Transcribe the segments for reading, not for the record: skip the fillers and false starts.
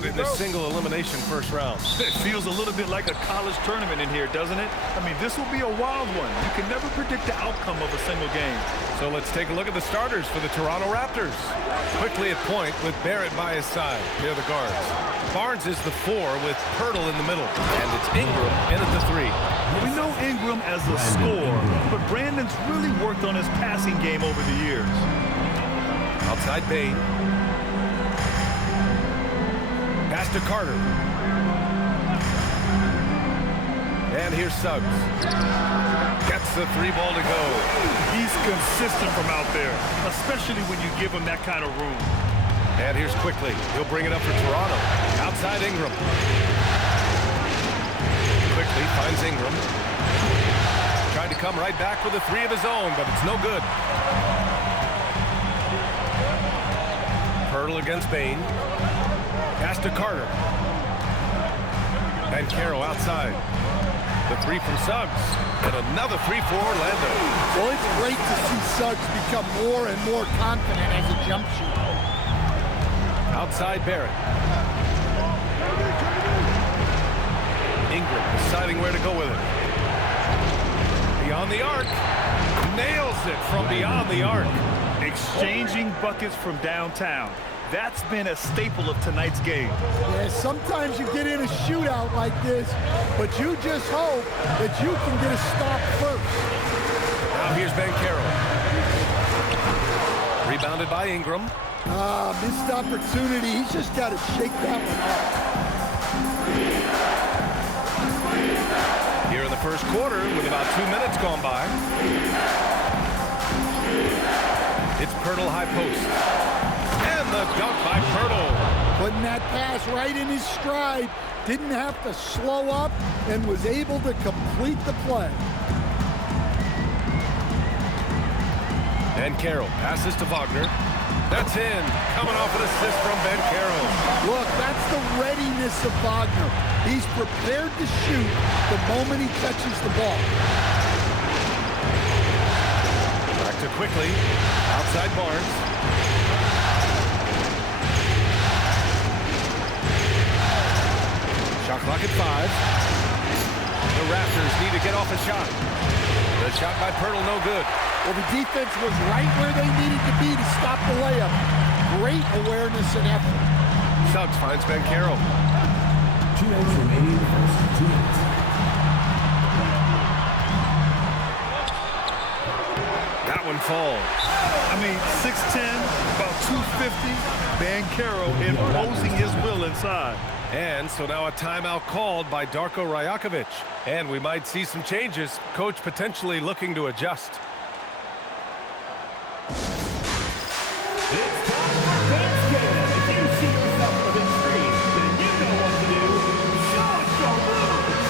caught in this single elimination first round. It feels a little bit like a college tournament in here, doesn't it? I mean, this will be a wild one. You can never predict the outcome of a single game. So let's take a look at the starters for the Toronto Raptors. Quickly at point with Barrett by his side near the guards. Barnes is the 4 with Pirtle in the middle. And it's Ingram in at the 3. We know Ingram as a scorer, but Brandon's really worked on his passing game over the years. Outside Bane. Pass to Carter. And here's Suggs. Gets the 3 ball to go. He's consistent from out there, especially when you give him that kind of room. And here's Quickly. He'll bring it up for Toronto. Outside Ingram. Quickly finds Ingram. Trying to come right back with a 3 of his own, but it's no good. Pirtle against Bane. Pass to Carter. And Caro outside. The 3 from Suggs. And another 3 for Orlando. Well, it's great to see Suggs become more and more confident as a jump shooter. Outside Barrett. Ingram deciding where to go with it. Beyond the arc. Nails it from beyond the arc. Exchanging buckets from downtown. That's been a staple of tonight's game. Yeah, sometimes you get in a shootout like this, but you just hope that you can get a stop first. Now here's Banchero. Rebounded by Ingram. Missed opportunity. He's just got to shake that one off. Here in the first quarter, with about 2 minutes gone by. It's Pirtle high post. And the dunk by Pirtle. Putting that pass right in his stride. Didn't have to slow up and was able to complete the play. Banchero passes to Wagner. That's in. Coming off an assist from Banchero. Look, that's the readiness of Wagner. He's prepared to shoot the moment he catches the ball. Back to Quickly. Outside Barnes. Shot clock at 5. The Raptors need to get off a shot. The shot by Pirtle, no good. Well, the defense was right where they needed to be to stop the layup. Great awareness and effort. Suggs finds Banchero. 2 minutes remaining in the first 2 minutes. That one falls. I mean, 6'10", about 250. Banchero imposing his will inside. And so now a timeout called by Darko Rajakovic. And we might see some changes. Coach potentially looking to adjust. It's time for Ben's game. If you see yourself on the big screen, then you know what to do. Show us your moves.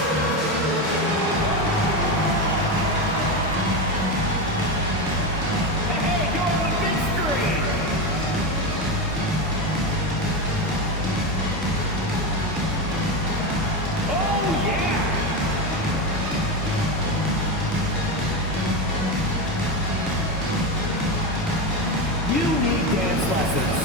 Hey, you're on the big screen. Oh, yeah. You need dance lessons.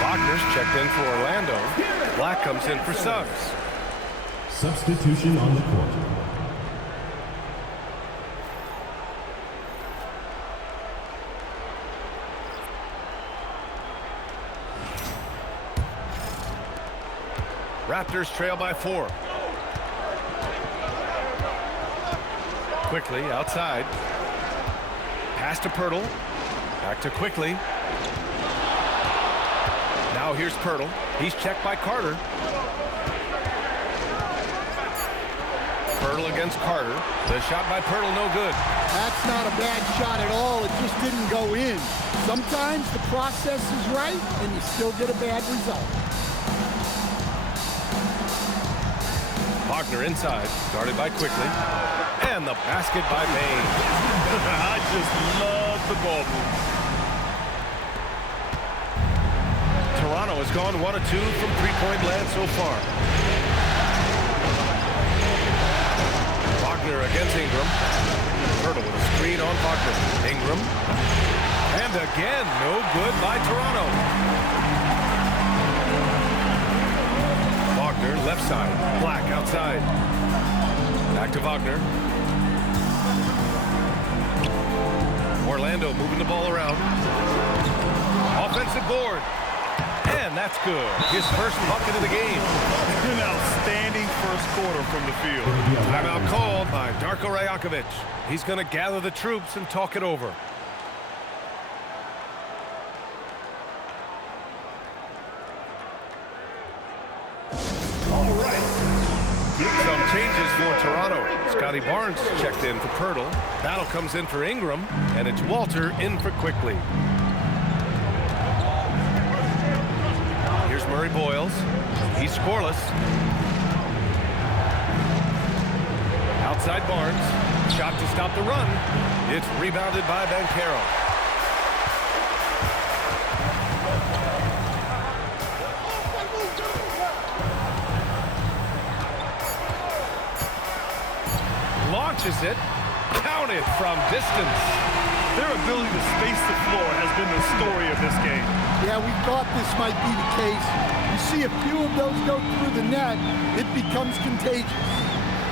Wagner's checked in for Orlando. Black comes in for Suggs. Substitution on the court. Raptors trail by 4. Quickly outside. Pass to Pirtle. Back to Quickly. Now here's Pirtle. He's checked by Carter. Pirtle against Carter. The shot by Pirtle, no good. That's not a bad shot at all. It just didn't go in. Sometimes the process is right, and you still get a bad result. Wagner inside, guarded by Quickly. And the basket by Payne. I just love the ball move. Toronto has gone 1 of 2 from three-point land so far. Wagner against Ingram. Pirtle with a screen on Wagner. Ingram. And again, no good by Toronto. Wagner left side. Black outside. Back to Wagner. Orlando moving the ball around. Offensive board. And that's good. His first bucket of the game. An outstanding first quarter from the field. Timeout called by Darko Rajakovic. He's going to gather the troops and talk it over. All right. Some changes for Toronto. Scotty Barnes checked in for Pirtle. Battle comes in for Ingram. And it's Walter in for Quickly. Here's Murray Boyles. He's scoreless. Outside Barnes. Shot to stop the run. It's rebounded by Banchero. Launches it. Counted from distance. Their ability to space the floor has been the story of this game. Yeah, we thought this might be the case. You see a few of those go through the net, it becomes contagious.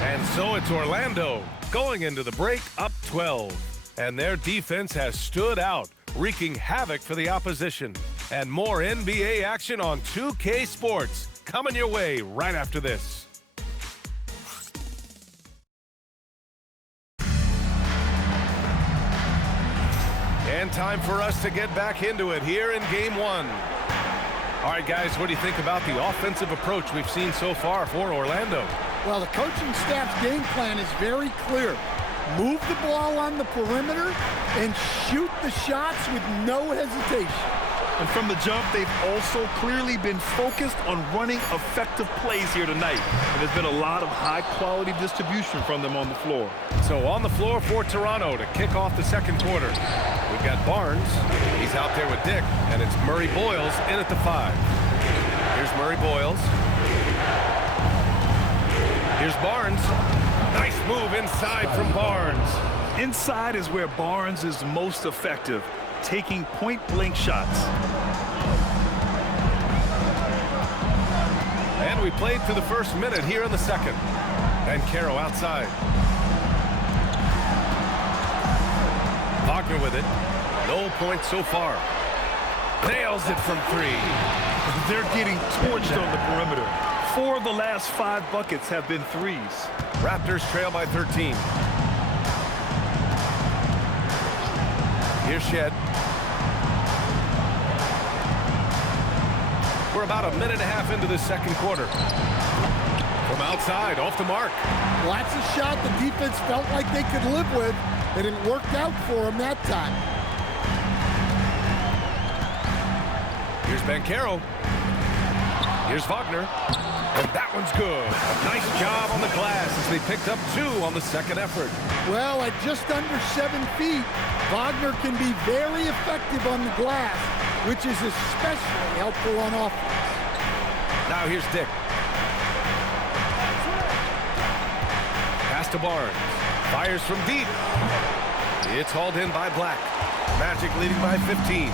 And so it's Orlando going into the break up 12. And their defense has stood out, wreaking havoc for the opposition. And more NBA action on 2K Sports coming your way right after this. And time for us to get back into it here in Game 1. All right, guys, what do you think about the offensive approach we've seen so far for Orlando? Well, the coaching staff's game plan is very clear. Move the ball on the perimeter and shoot the shots with no hesitation. And from the jump, they've also clearly been focused on running effective plays here tonight. And there's been a lot of high-quality distribution from them on the floor. So on the floor for Toronto to kick off the second quarter. We've got Barnes. He's out there with Dick. And it's Murray Boyles in at the 5. Here's Murray Boyles. Here's Barnes. Nice move inside from Barnes. Inside is where Barnes is most effective, taking point-blank shots. And we played through the first minute here in the second. Banchero outside. Wagner with it. No points so far. Nails it from 3. They're getting torched on the perimeter. 4 of the last 5 buckets have been threes. Raptors trail by 13. Here's Shed. We're about a minute and a half into the second quarter. From outside, off the mark. Well, that's a shot the defense felt like they could live with, and it worked out for them that time. Here's Banchero. Here's Wagner. And that one's good. A nice job on the glass as they picked up 2 on the second effort. Well, at just under 7 feet, Wagner can be very effective on the glass, which is especially helpful on offense. Now here's Dick. Pass to Barnes. Fires from deep. It's hauled in by Black. Magic leading by 15.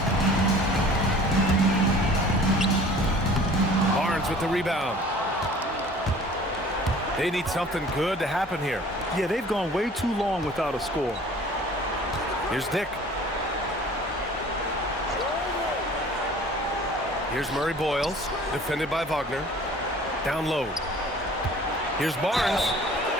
Barnes with the rebound. They need something good to happen here. Yeah, they've gone way too long without a score. Here's Dick. Here's Murray Boyles, defended by Wagner. Down low. Here's Barnes.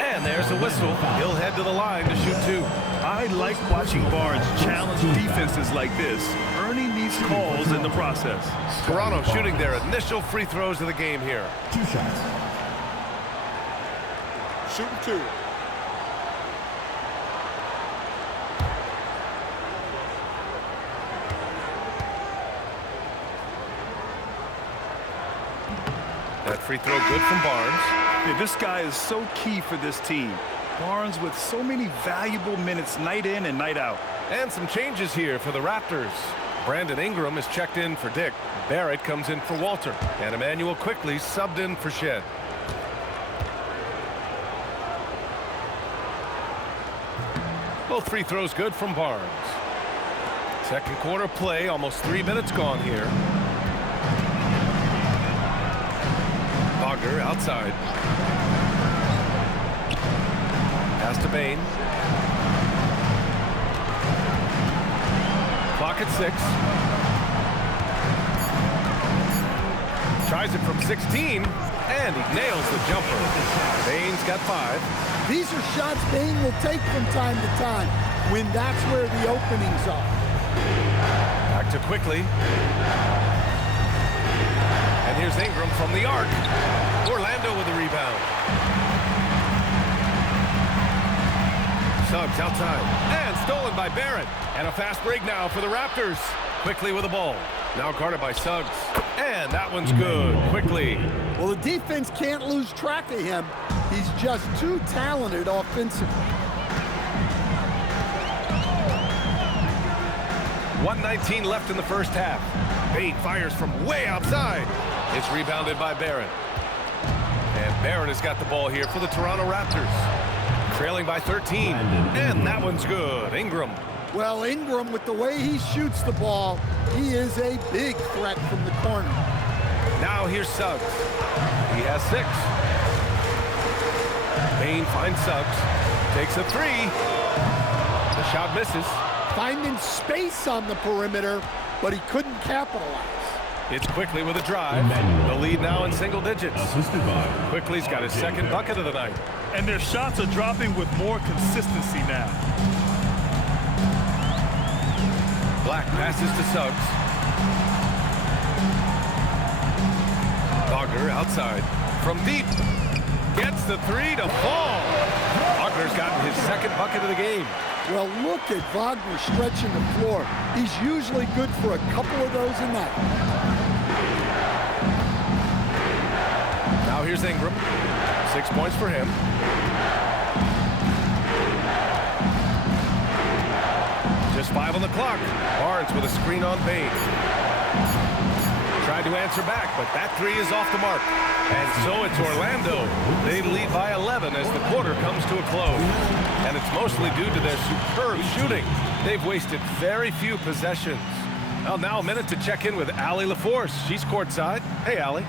And there's a whistle. He'll head to the line to shoot 2. I like watching Barnes challenge defenses like this, earning these calls in the process. Toronto shooting their initial free throws of the game here. 2 shots. Shooting 2. free throw good from Barnes. Yeah, this guy is so key for this team. Barnes with so many valuable minutes night in and night out. And some changes here for the Raptors. Brandon Ingram is checked in for Dick. Barrett comes in for Walter. And Emmanuel quickly subbed in for Shed. Both free throws good from Barnes. Second quarter play, almost 3 minutes gone here. Wagner outside. Pass to Bain. Clock at 6. Tries it from 16, and he nails the jumper. Bain's got 5. These are shots Bain will take from time to time when that's where the openings are. Back to quickly. And here's Ingram from the arc. Orlando with the rebound. Suggs outside. And stolen by Barrett. And a fast break now for the Raptors. Quickly with the ball. Now guarded by Suggs. And that one's good. Quickly. Well, the defense can't lose track of him. He's just too talented offensively. 1:19 left in the first half. Bain fires from way outside. It's rebounded by Barrett. And Barrett has got the ball here for the Toronto Raptors. Trailing by 13. And that one's good. Ingram. Well, Ingram, with the way he shoots the ball, he is a big threat from the corner. Now here's Suggs. He has 6. Bain finds Suggs. Takes a 3. The shot misses. Finding space on the perimeter, but he couldn't capitalize. It's Quickly with a drive. The lead now in single digits. Quickly's got his second bucket of the night. And their shots are dropping with more consistency now. Black passes to Suggs. Wagner outside. From deep. Gets the 3 to fall. Wagner's gotten his second bucket of the game. Well, look at Wagner stretching the floor. He's usually good for a couple of those a night. Now here's Ingram. 6 points for him. Just 5 on the clock. Barnes with a screen on Bain. Tried to answer back, but that 3 is off the mark. And so it's Orlando. They lead by 11 as the quarter comes to a close. And it's mostly due to their superb shooting. They've wasted very few possessions. Well, now a minute to check in with Allie LaForce. She's courtside. Hey, Allie.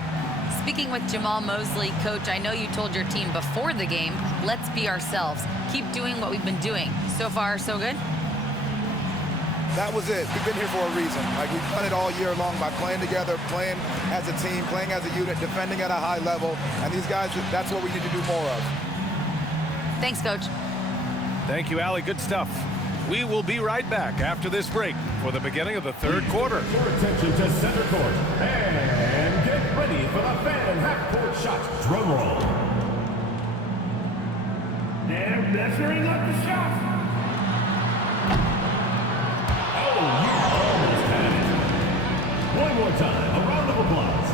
Speaking with Jamal Mosley, Coach, I know you told your team before the game, let's be ourselves. Keep doing what we've been doing. So far, so good? That was it. We've been here for a reason. Like, we've done it all year long by playing together, playing as a team, playing as a unit, defending at a high level. And these guys, that's what we need to do more of. Thanks, Coach. Thank you, Allie. Good stuff. We will be right back after this break for the beginning of the third quarter. Your attention to center court. And get ready for the fan half-court shot. Drum roll. They're measuring up the shot. Oh, you almost had it. One more time. A round of applause.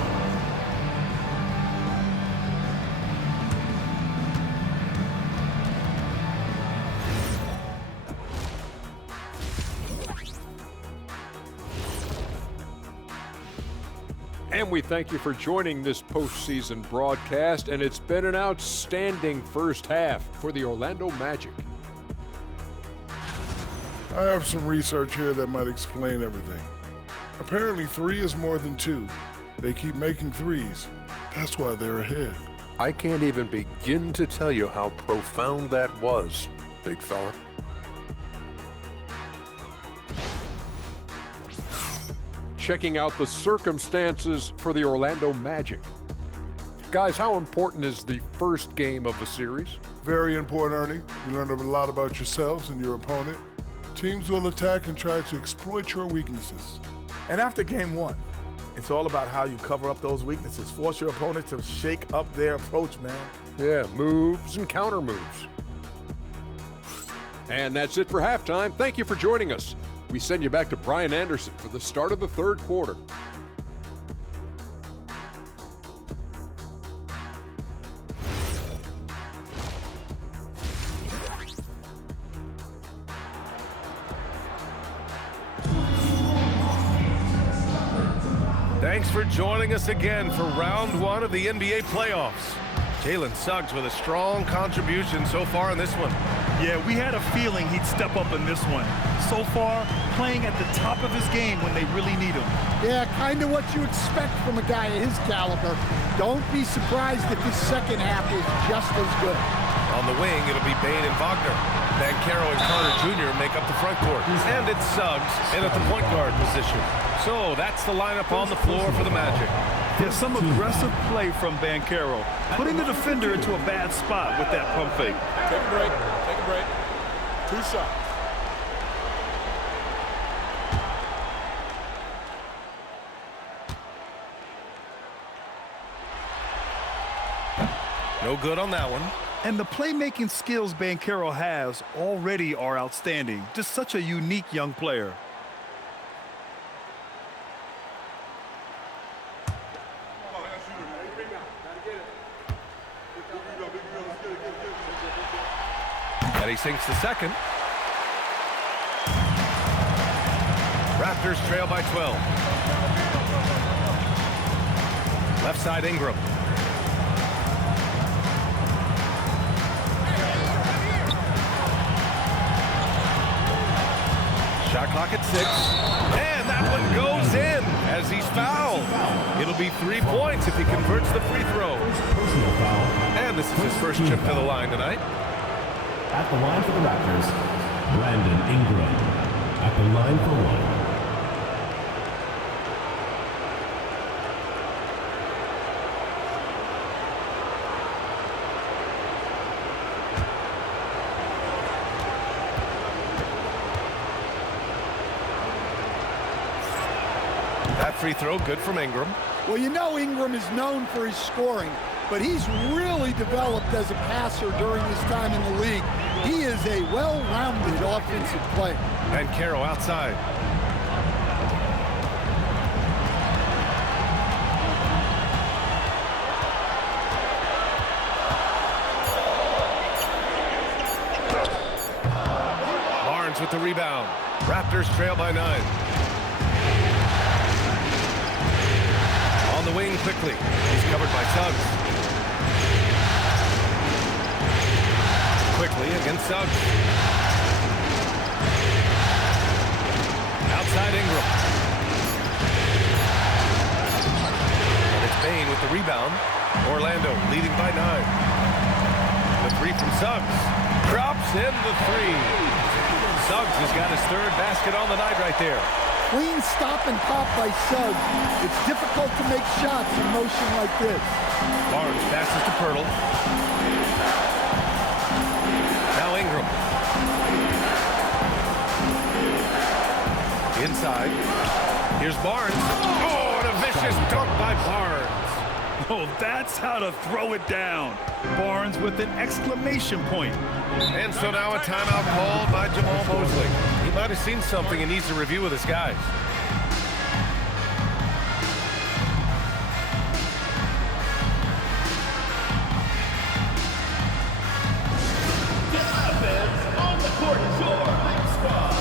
And we thank you for joining this postseason broadcast, and it's been an outstanding first half for the Orlando Magic. I have some research here that might explain everything. Apparently 3 is more than 2. They keep making 3s. That's why they're ahead. I can't even begin to tell you how profound that was, big fella. Checking out the circumstances for the Orlando Magic. Guys, how important is the first game of the series? Very important, Ernie. You learn a lot about yourselves and your opponent. Teams will attack and try to exploit your weaknesses. And after game 1, it's all about how you cover up those weaknesses. Force your opponent to shake up their approach, man. Yeah, moves and counter moves. And that's it for halftime. Thank you for joining us. We send you back to Brian Anderson for the start of the third quarter. Thanks for joining us again for round one of the NBA playoffs. Jalen Suggs with a strong contribution so far in this one. Yeah, we had a feeling he'd step up in this one. So far, playing at the top of his game when they really need him. Yeah, kind of what you expect from a guy of his caliber. Don't be surprised if his second half is just as good. On the wing, it'll be Bain and Wagner. Banchero and Carter Jr. make up the front court. And it's Suggs in at the point guard position. So that's the lineup on the floor for the Magic. There's some aggressive play from Banchero, putting the defender into a bad spot with that pump fake. Take a break. Take a break. 2 shots. No good on that one. And the playmaking skills Banchero has already are outstanding. Just such a unique young player. And he sinks the second. Raptors trail by 12. Left side Ingram. Shot clock at 6. And that one goes in as he's fouled. It'll be 3 points if he converts the free throw. And this is his first trip to the line tonight. At the line for the Raptors, Brandon Ingram. At the line for 1. That free throw, good from Ingram. Well, you know Ingram is known for his scoring, but he's really developed as a passer during his time in the league. He is a well-rounded offensive player. And Banchero outside. Barnes with the rebound. Raptors trail by 9. On the wing quickly. He's covered by Suggs. Quickly against Suggs. Outside Ingram. And it's Bain with the rebound. Orlando leading by 9. The three from Suggs. Drops in the 3. Suggs has got his 3rd basket on the night right there. Clean stop and pop by Suggs. It's difficult to make shots in motion like this. Barnes passes to Pirtle. Now Ingram. Inside. Here's Barnes. Oh, and a vicious dunk by Barnes. Oh, that's how to throw it down. Barnes with an exclamation point. And so now a timeout called by Jamal Mosley. He might have seen something and needs to review with his guys. The offense on the court is your big squad.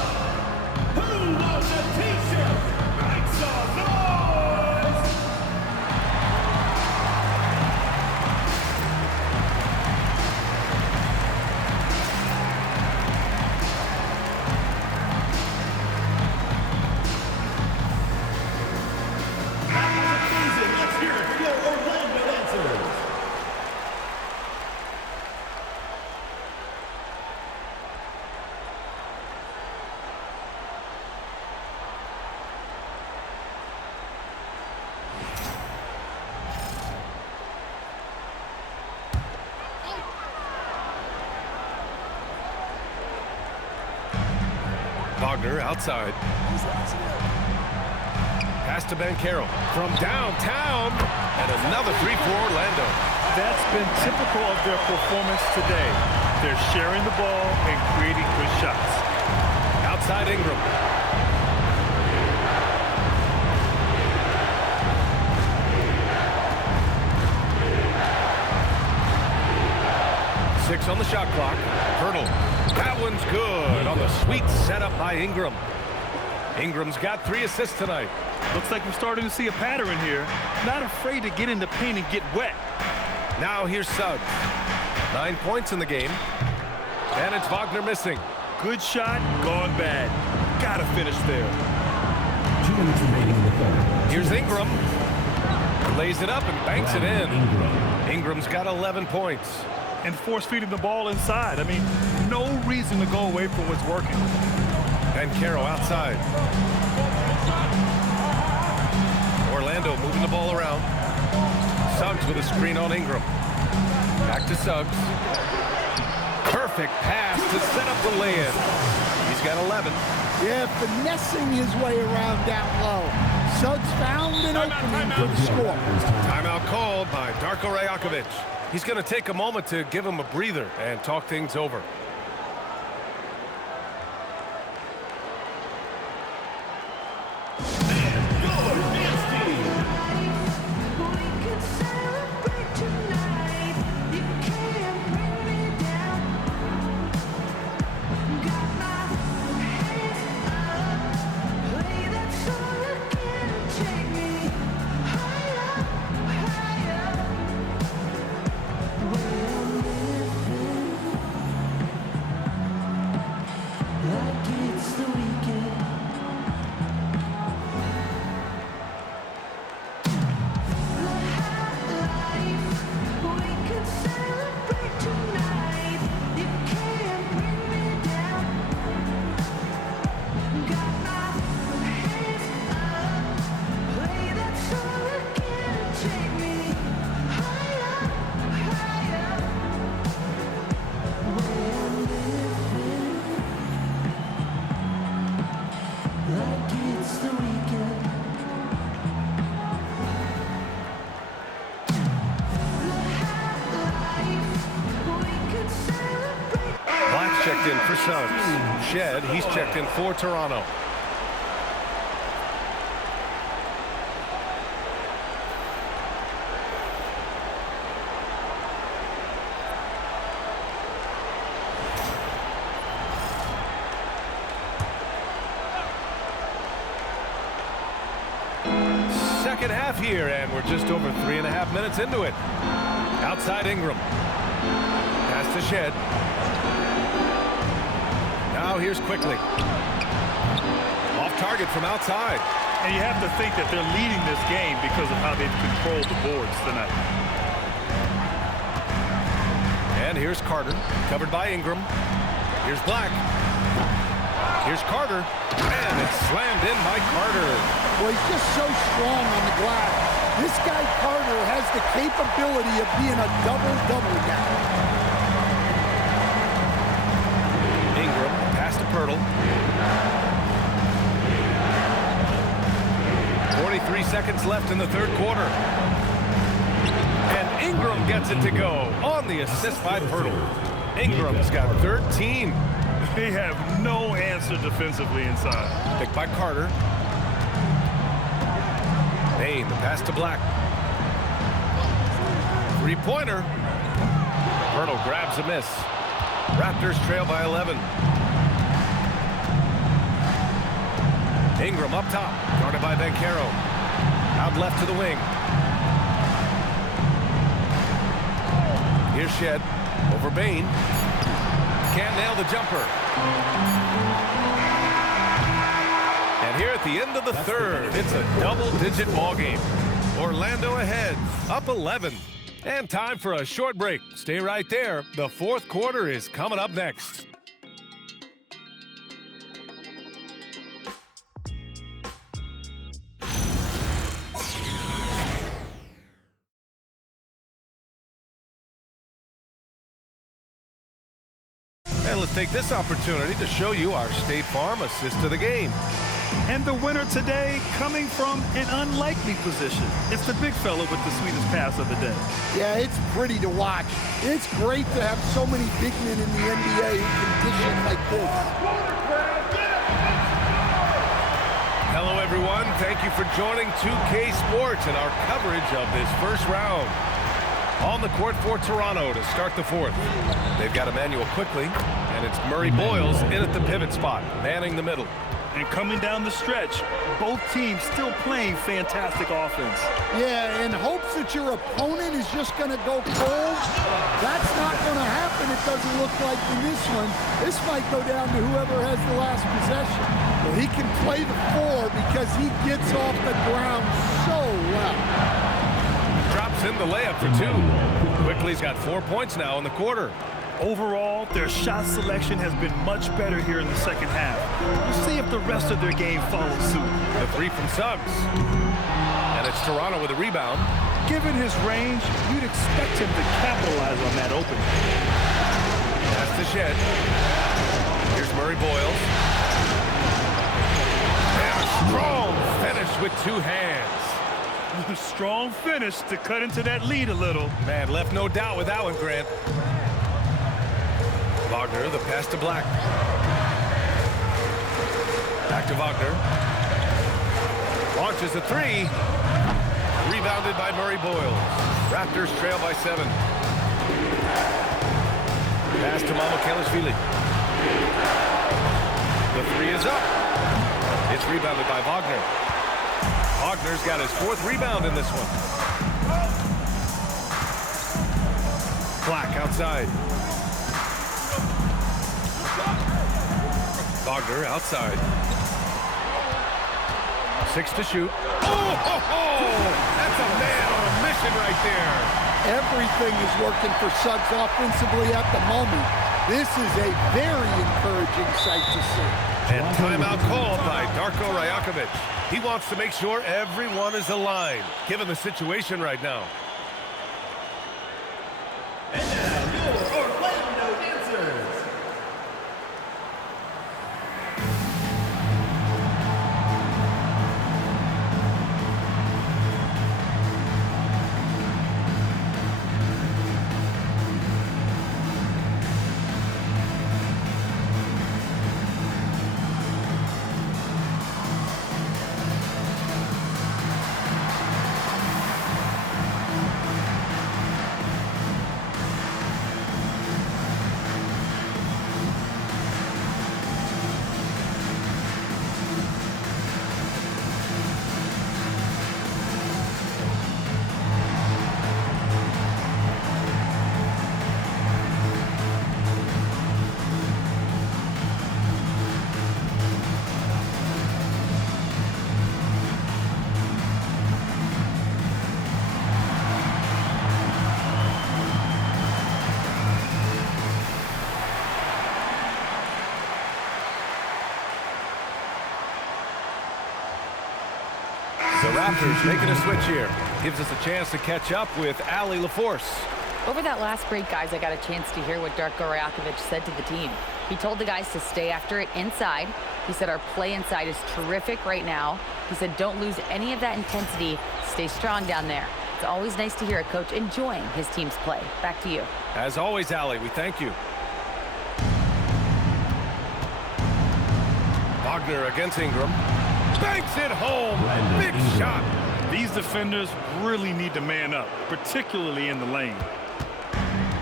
Who wants a t-shirt? Make some noise! Amazing. Let's hear it for your Orlando dancers. Wagner outside. Pass to Banchero from downtown. And another 3 for Orlando. That's been typical of their performance today. They're sharing the ball and creating good shots. Outside Ingram. Six on the shot clock. Pirtle. That one's good on the sweet setup by Ingram. Ingram's got 3 assists tonight. Looks like we're starting to see a pattern here. Not afraid to get in the paint and get wet. Now here's Suggs. 9 points in the game. And it's Wagner missing. Good shot, gone bad. Gotta finish there. 2 minutes remaining in the third. Here's Ingram. Lays it up and banks it in. Ingram's got 11 points. And force feeding the ball inside. I mean, no reason to go away from what's working. And Caro outside. Orlando moving the ball around. Suggs with a screen on Ingram. Back to Suggs. Perfect pass to set up the lay-in. He's got 11. Yeah, finessing his way around down low. Suggs found an opening for the score. Timeout called by Darko Rajakovic. He's going to take a moment to give him a breather and talk things over. Checked in for Suggs. Shed, he's checked in for Toronto. Second half here, and we're just over 3.5 minutes into it. Outside Ingram. Pass to Shed. Now here's Quickly. Off target from outside. And you have to think that they're leading this game because of how they've controlled the boards tonight. And here's Carter, covered by Ingram. Here's Black. Here's Carter. And it's slammed in by Carter. Well, he's just so strong on the glass. This guy Carter has the capability of being a double-double guy. Ingram, pass to Pirtle. 43 seconds left in the third quarter. And Ingram gets it to go on the assist by Pirtle. Ingram's got 13. They have no answer defensively inside. Picked by Carter. Payne, the pass to Black. Three-pointer. Pirtle grabs a miss. Raptors trail by 11. Ingram up top, guarded by Caro. Out left to the wing. Here's Shed, over Bane. Can't nail the jumper. And here at the end of the third, it's a double-digit ball game. Orlando ahead, up 11. And time for a short break. Stay right there. The fourth quarter is coming up next. And let's take this opportunity to show you our State Farm assist to the game. And the winner today coming from an unlikely position. It's the big fella with the sweetest pass of the day. Yeah, it's pretty to watch. It's great to have so many big men in the NBA who can dish it like this. Hello, everyone. Thank you for joining 2K Sports and our coverage of this first round. On the court for Toronto to start the fourth. They've got Emmanuel Quickly, and it's Murray Boyles in at the pivot spot, manning the middle. And coming down the stretch, both teams still playing fantastic offense. Yeah, in hopes that your opponent is just going to go cold, that's not going to happen. It doesn't look like in this one. This might go down to whoever has the last possession. Well, he can play the 4 because he gets off the ground so well. Drops in the layup for 2. Quickly's got 4 points now in the quarter. Overall, their shot selection has been much better here in the second half. We'll see if the rest of their game follows suit. The 3 from Suggs. And it's Toronto with a rebound. Given his range, you'd expect him to capitalize on that opening. That's the Shed. Here's Murray Boyles. And a strong finish with 2 hands. Strong finish to cut into that lead a little. Man, left no doubt with that one, Grant. Wagner, the pass to Black. Back to Wagner. Launches a 3. Rebounded by Murray Boyles. Raptors trail by 7. Pass to Mamukelashvili. The 3 is up. It's rebounded by Wagner. Wagner's got his 4th rebound in this one. Black outside. Wagner outside. 6 to shoot. That's a man on a mission right there. Everything is working for Suggs offensively at the moment. This is a very encouraging sight to see. And timeout called by Darko Rajakovic. He wants to make sure everyone is aligned, given the situation right now. And now, your Orlando answers. The Raptors making a switch here. Gives us a chance to catch up with Allie LaForce. Over that last break, guys, I got a chance to hear what Darko Rajakovic said to the team. He told the guys to stay after it inside. He said our play inside is terrific right now. He said don't lose any of that intensity. Stay strong down there. It's always nice to hear a coach enjoying his team's play. Back to you. As always, Allie, we thank you. Wagner against Ingram. Banks it home. Big shot. These defenders really need to man up, particularly in the lane.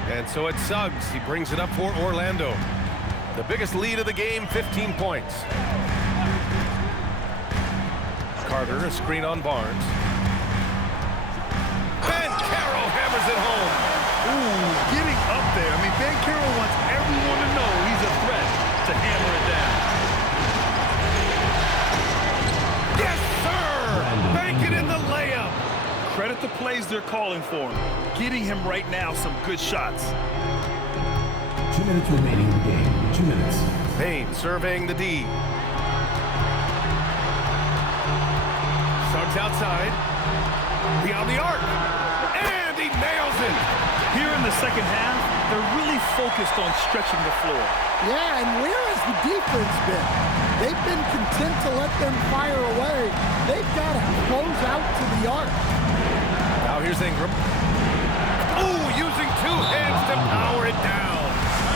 And so it's Suggs. He brings it up for Orlando. The biggest lead of the game, 15 points. Carter, a screen on Barnes. Ben Carroll hammers it home. Ooh, getting up there. I mean, Ben Carroll wants everyone to know he's a threat to hammer it down. Yes, sir! Bank it in the layup. Credit the plays they're calling for him. Getting him right now some good shots. 2 minutes remaining in the game. 2 minutes. Payne surveying the D. Suggs outside. Beyond the arc. And he nails it. Here in the second half, they're really focused on stretching the floor. Yeah, and where has the defense been? They've been content to let them fire away. They've got to close out to the arc. Now here's Ingram. Ooh, using 2 hands to power it down.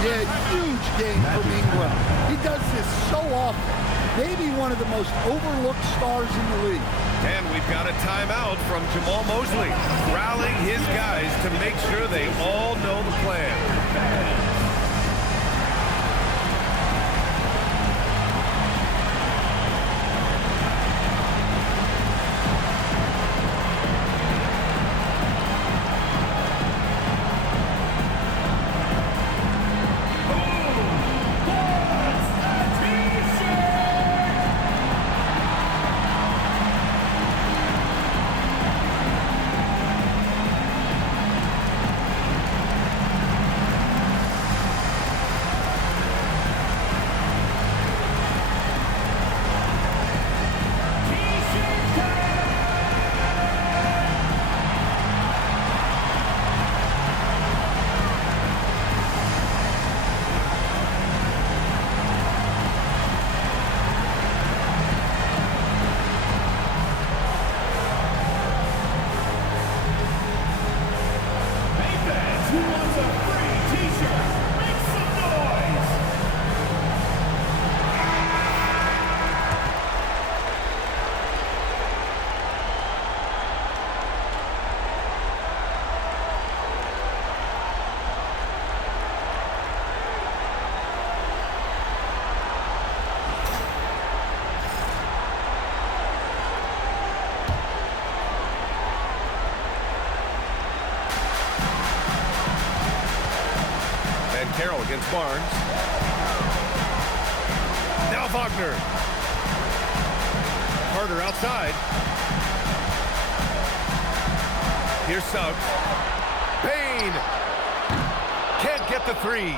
Yeah, huge game from Ingram. He does this so often. Maybe one of the most overlooked stars in the league. And we've got a timeout from Jamal Mosley, rallying his guys to make sure they all know the plan. Carroll against Barnes. Now Wagner. Carter outside. Here's Suggs. Payne. Can't get the three.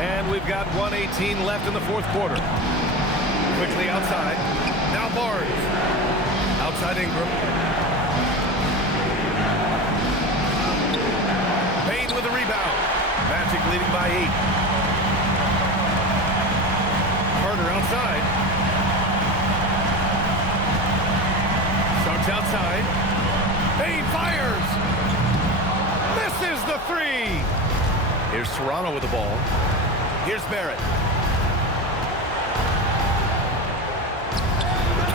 And we've got 1:18 left in the fourth quarter. Quickly outside. Now Barnes. Outside Ingram. Payne with a rebound. Magic leading by 8. Carter outside. Suggs outside. Payne fires. Misses the three. Here's Serrano with the ball. Here's Barrett.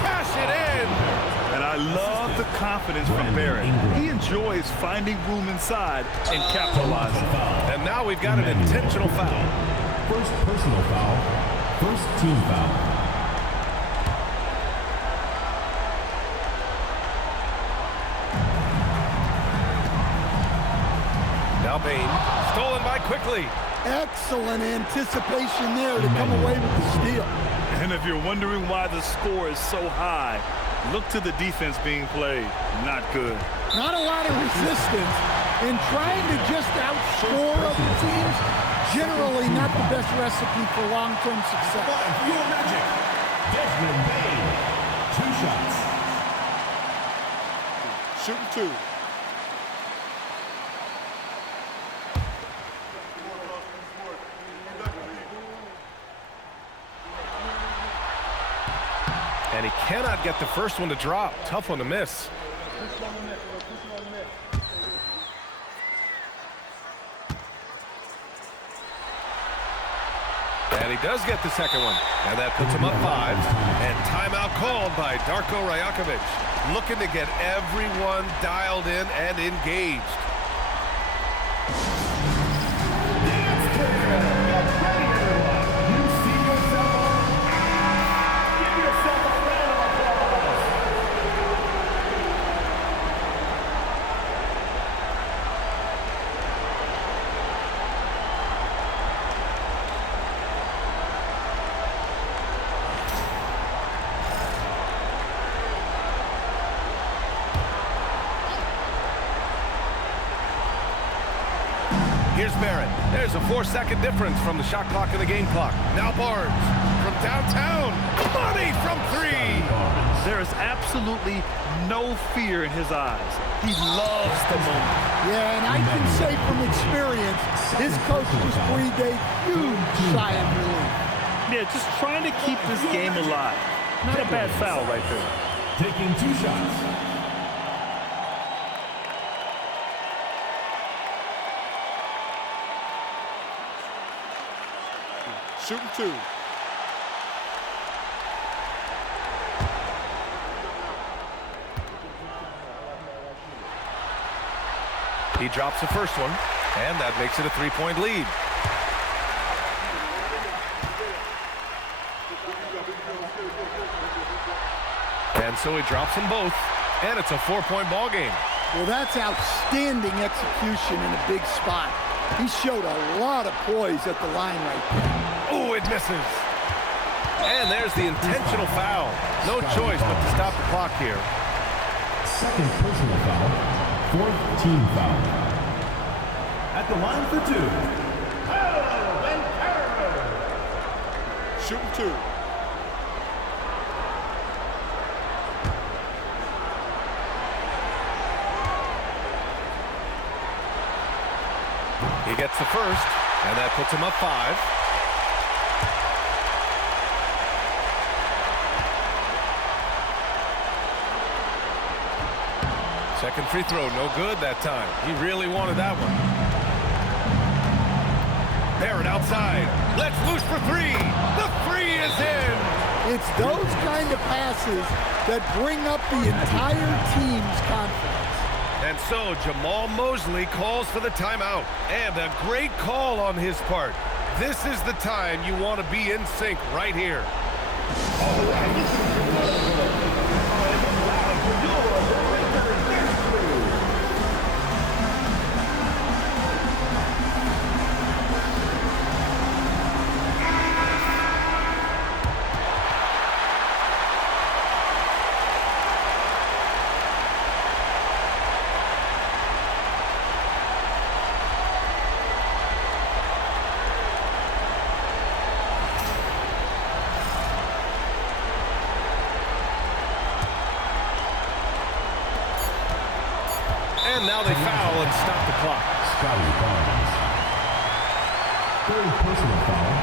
Cash it in. And I love the confidence from Barrett. He enjoys finding room inside and capitalizing. And now we've got an intentional foul. First personal foul. First team foul. Now Payne, stolen by Quickly. Excellent anticipation there to come away with the steal. And if you're wondering why the score is so high, look to the defense being played. Not good. Not a lot of resistance, and trying to just outscore other teams, generally not the best recipe for long-term success. Your Magic. Desmond Bain. 2 shots. Shooting 2. And he cannot get the first one to drop. Tough one to miss. And he does get the second one. And that puts him up 5. And timeout called by Darko Rajakovic. Looking to get everyone dialed in and engaged. Here's Barrett. There's a 4-second difference from the shot clock and the game clock. Now Barnes from downtown. Money from 3. There is absolutely no fear in his eyes. He loves the moment. Yeah, and I can say from experience, his coach just breathed a huge sigh of relief. Yeah, just trying to keep this game alive. Not a bad foul right there. Taking 2 shots. Shooting 2. He drops the first one, and that makes it a 3-point lead. And so he drops them both, and it's a 4-point ball game. Well, that's outstanding execution in a big spot. He showed a lot of poise at the line right there. Oh, it misses. And there's the intentional foul. No choice but to stop the clock here. Second personal foul. 4th team foul. At the line for 2. Shooting 2. He gets the first, and that puts him up 5. Second free throw, no good that time. He really wanted that one. Barrett outside. Let's loose for 3. The 3 is in. It's those kind of passes that bring up the entire team's confidence. And so Jamal Mosley calls for the timeout. And a great call on his part. This is the time you want to be in sync right here. And now they foul and stop the clock. Scotty Barnes. Third personal foul.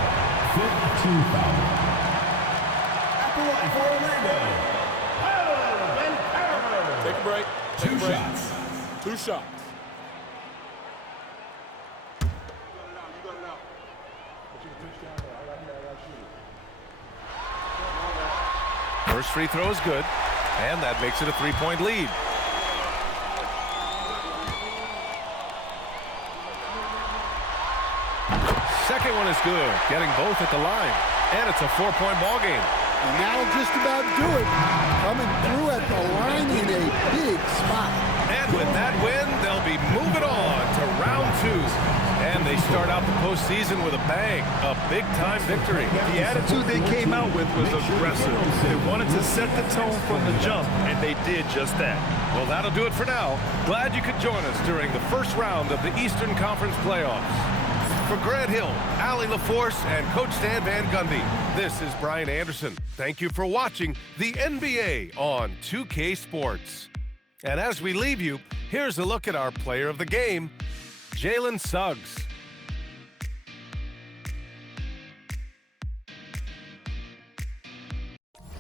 Fifth team foul. At the line for Orlando. Take a break. Two shots. 2 shots. First free throw is good, and that makes it a 3-point lead. Second one is good, getting both at the line, and it's a 4-point ball game. And that'll just about do it. Coming through at the line in a big spot. And with that win, they'll be moving on to round 2. And they start out the postseason with a bang, a big-time victory. The attitude they came out with was aggressive. They wanted to set the tone from the jump, and they did just that. Well, that'll do it for now. Glad you could join us during the first round of the Eastern Conference playoffs. For Grant Hill, Allie LaForce, and Coach Stan Van Gundy, this is Brian Anderson. Thank you for watching the NBA on 2K Sports. And as we leave you, here's a look at our player of the game, Jalen Suggs.